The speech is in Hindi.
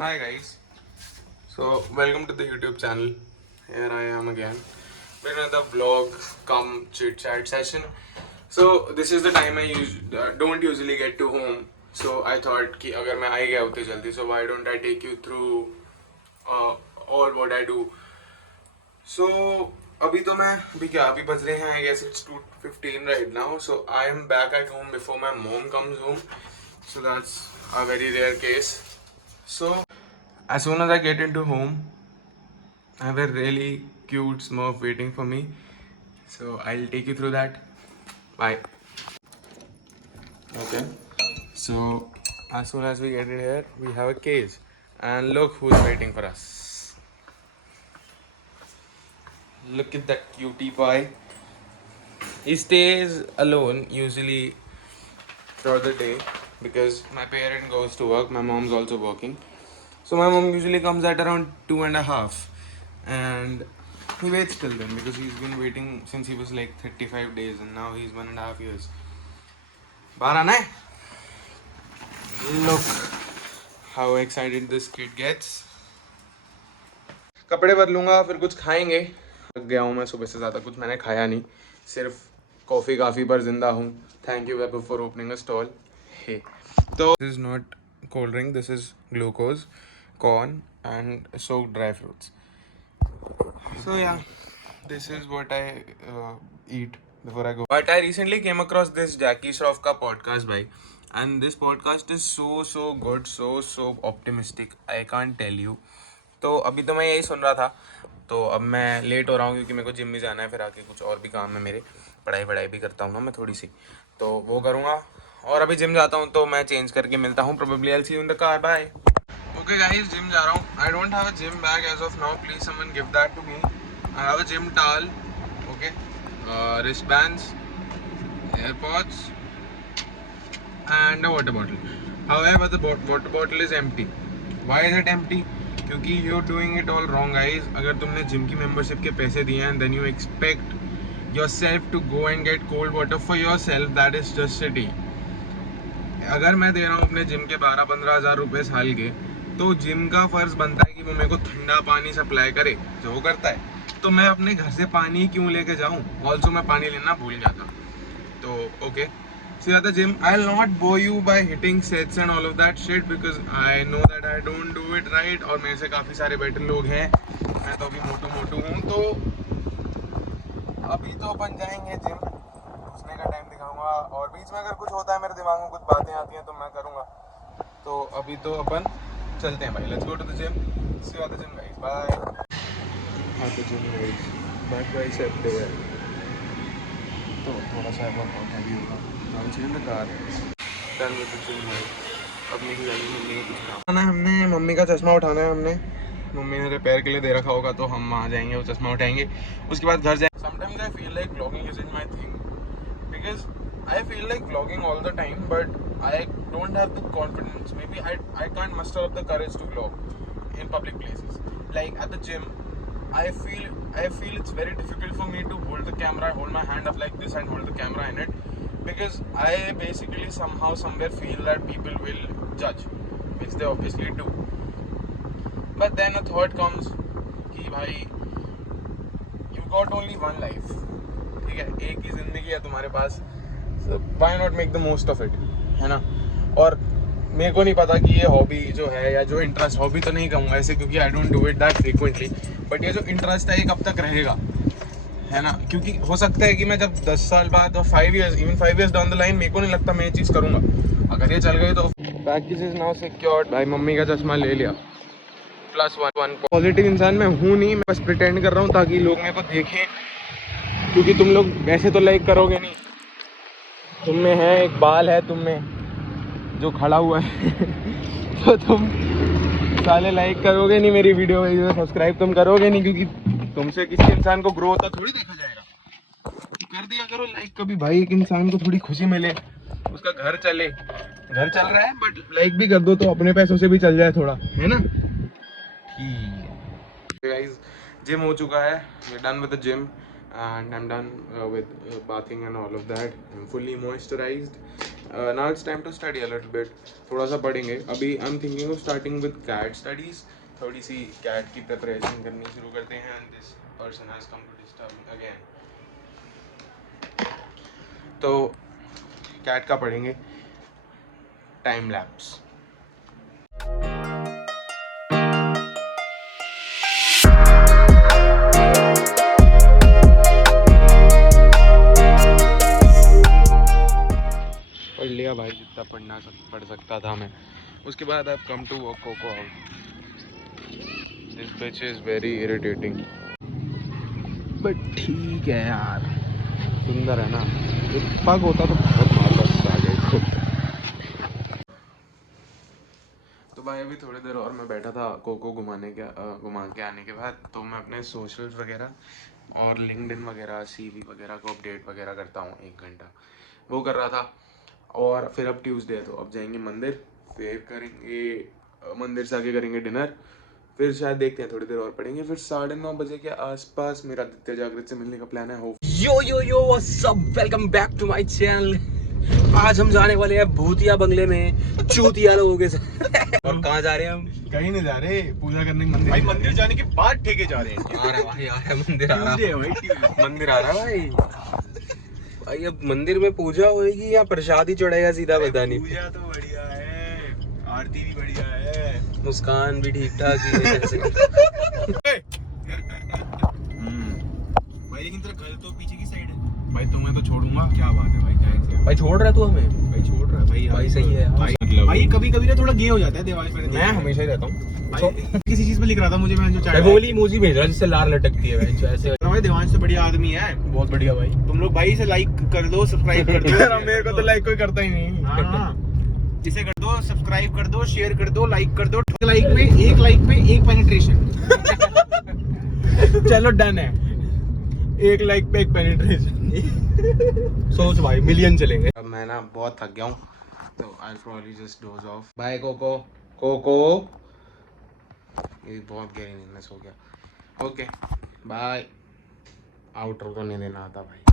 Hi guys, so welcome to the YouTube channel. Here I am again with another vlog come chit chat session. So this is the time don't usually get to home. So I thought कि अगर मैं आ ही गया उतनी जल्दी, so why don't I take you through all what I do. So अभी तो मैं अभी बज रहे हैं I guess it's 2:15 right now. So I am back at home before my mom comes home. So that's a very rare case. So as soon as I get into home, I have a really cute Smurf waiting for me. So I'll take you through that. Bye. Okay. So as soon as we get in here, we have a cage. And look who's waiting for us. Look at that cutie pie. He stays alone usually throughout the day because my parent goes to work. My mom's also working. So my mom usually comes at around 2:30, and he waits till then because he's been waiting since he was like 35 days, and now he's 1.5 years. Barana, look how excited this kid gets. कपड़े बदलूंगा फिर कुछ खाएंगे. थक गया हूँ मैं सुबह से, ज़्यादा कुछ मैंने खाया नहीं, सिर्फ कॉफ़ी काफ़ी पर जिंदा हूँ. Thank you web for opening a stall. Hey तो this is not cold drink, this is glucose, corn and soaked dry fruits. So yeah, this is what I eat before I go. But I recently came across this Jackie Shroff का podcast भाई, and this podcast is so good, so optimistic. I can't tell you. तो अभी तो मैं यही सुन रहा था, तो अब मैं लेट हो रहा हूँ क्योंकि मेरे को जिम भी जाना है, फिर आके कुछ और भी काम है मेरे. पढ़ाई भी करता हूँ ना मैं थोड़ी सी, तो वो करूँगा. और अभी जिम जाता हूँ तो मैं चेंज करके मिलता हूँ. Probably I see you in the car. Bye. Okay guys, gym जा रहा हूँ. I don't have a gym bag as of now. Please someone give that to me. I have a gym towel, okay, wristbands, AirPods and a water bottle. However, the water bottle is empty. Why is it empty? क्योंकि you're doing it all wrong guys. अगर तुमने जिम की मेंबरशिप के पैसे दिए हैं, then you expect yourself to go and get cold water for yourself, that is just shitty. अगर मैं दे रहा हूँ अपने जिम के 12-15 हज़ार रुपये साल के, तो जिम का फर्ज बनता है कि वो मेरे को ठंडा पानी सप्लाई करे, जो वो करता है. तो मैं अपने घर से पानी क्यों लेके जाऊँ? ऑल्सो मैं पानी लेना भूल गया था. तो okay, so at the gym I'll not bore you by hitting sets and all of that shit because I know that I don't do it right. और मेरे से काफ़ी सारे बेटर लोग हैं, मैं तो अभी मोटू हूँ. तो अभी तो अपन जाएंगे जिम, घुसने का टाइम दिखाऊंगा, और बीच में अगर कुछ होता है मेरे दिमाग में, कुछ बातें आती हैं तो मैं करूँगा. तो अभी तो अपन चलते हैं भाई. Let's go to the gym. See you at the gym guys. Bye. At the gym guys, back bicep day है तो थोड़ा सा वर्कआउट हैवी होगा. I see in the car. Done with the gym भाई. अब नहीं जाएगी मम्मी का कुछ काम है. हमने मम्मी का चश्मा उठाना है. हमने मम्मी ने रिपेयर के लिए दे रखा होगा, तो हम वहाँ जाएंगे, वो चश्मा उठाएंगे, उसके बाद घर जाएंगे. Sometimes I feel like vlogging isn't my thing because I feel like vlogging all the time, but I don't have the confidence. Maybe I can't muster up the courage to vlog in public places. Like at the gym, I feel it's very difficult for me to hold the camera, hold my hand up like this and hold the camera in it, because I basically somewhere feel that people will judge, which they obviously do. But then a thought comes कि भाई you got only one life. ठीक है, एक ही ज़िंदगी है तुम्हारे पास, so why not make the most of it, है ना. और मेरे को नहीं पता कि ये हॉबी जो है, या जो इंटरेस्ट, हॉबी तो नहीं कहूँगा ऐसे क्योंकि I don't do it that frequently, but ये जो इंटरेस्ट है ये कब तक रहेगा, है ना. क्योंकि हो सकता है कि मैं जब 10 साल बाद और 5 years, even 5 years down the line, मेरे को नहीं लगता मैं ये चीज़ करूँगा. अगर ये चल गई तो पैकेज इज नाउ सिक्योर्ड. भाई मम्मी का चश्मा ले लिया. +1. पॉजिटिव इंसान मैं हूँ नहीं, मैं बस प्रिटेंड कर रहा हूँ ताकि लोग मेरे को देखें, क्योंकि तुम लोग वैसे तो लाइक करोगे नहीं. तुम में है एक बाल है तुम में जो खड़ा हुआ है तो तुम साले लाइक करोगे नहीं मेरी वीडियो, सब्सक्राइब तुम करोगे नहीं, क्योंकि तुमसे किसी इंसान को ग्रो होता थोड़ी देखा जाएगा. कर दिया करो लाइक कभी भाई, एक इंसान को थोड़ी खुशी मिले, उसका घर चले. घर चल रहा है बट लाइक भी कर दो तो अपने पैसों से भी चल जाए थोड़ा, है ना. गाइस, जिम हो चुका है. We are done with the gym and I'm done with bathing and all of that. I'm fully moisturized. Now it's time to study a little bit, थोड़ा सा पढ़ेंगे अभी। I am thinking of starting with CAT studies, थोड़ी सी कैट की प्रिपरेशन करनी शुरू करते हैं। And this person has come to disturb me again. तो कैट का पढ़ेंगे, टाइम लैप्स। पढ़ लिया भाई जितना पढ़ सकता था मैं। उसके बाद अब come to work Coco out. This bitch is very irritating, but ठीक है यार, सुंदर है ना। एक पग होता तो बहुत वापस आ गए। तो भाई अभी थोड़ी देर और मैं बैठा था कोको घुमा के आने के बाद, तो मैं अपने सोशल्स वगैरह और लिंक्डइन वगैरह सीवी वगैरह को अपडेट वगैरह करता हूँ, 1 घंटा वो कर रहा था। और फिर अब ट्यूसडे है तो अब जाएंगे मंदिर, फिर करेंगे मंदिर से आके करेंगे डिनर, फिर शायद देखते हैं थोड़ी देर और पढ़ेंगे, फिर 9:30 बजे के आसपास मेरा आदित्य जागृत से मिलने का प्लान है। हो yo what's up, welcome back to my channel. आज हम जाने वाले हैं भूतिया बंगले में चूतिया लोगों के साथ। और कहाँ जा रहे हैं हम? कहीं नहीं जा रहे, पूजा करने मंदिर। भाई मंदिर जाने के बाद ठेके जा रहे हैं। आ रहा है भाई, आ रहा है मंदिर, आ रहा है मंदिर, आ रहा है भाई। अब मंदिर में पूजा होएगी या प्रसाद ही चढ़ेगा सीधा, पता नहीं। पूजा तो बढ़िया है, आरती भी बढ़िया है, मुस्कान भी ठीक ठाक ही है जैसे। भाई लेकिन तेरा घर तो पीछे की साइड है। भाई तुम्हें तो छोड़ूंगा। क्या बात है भाई, क्या भाई छोड़ रहा तू हमें? भाई छोड़ रहा है भाई। भाई सही है भाई, मतलब भाई कभी कभी ना थोड़ा गे हो जाता है देवाल पर। मैं हमेशा ही रहता हूँ। भाई किसी चीज पे लिख रहा था मुझे, मैं जो चाय वो वाली इमोजी भेज रहा है जिससे लार लटकती है भाई, ऐसे। भाई देवांश तो बढ़िया आदमी है, बहुत बढ़िया भाई। तुम लोग भाई इसे लाइक कर दो, सब्सक्राइब कर दो। मेरे को तो लाइक कोई करता ही नहीं। हाँ, इसे कर दो, सब्सक्राइब कर दो, शेयर कर दो, लाइक कर दो। एक लाइक पे एक पेनिट्रेशन। चलो डन है, 1 लाइक पे 1 पेनिट्रेशन। सोच भाई, मिलियन चलेंगे। अब मैं ना बहुत थक गया हूँ, तो I probably just doze off. Bye Coco. Coco ये बहुत गहरी नींद में सो गया। Okay bye. आउटर तो नहीं देना आता भाई।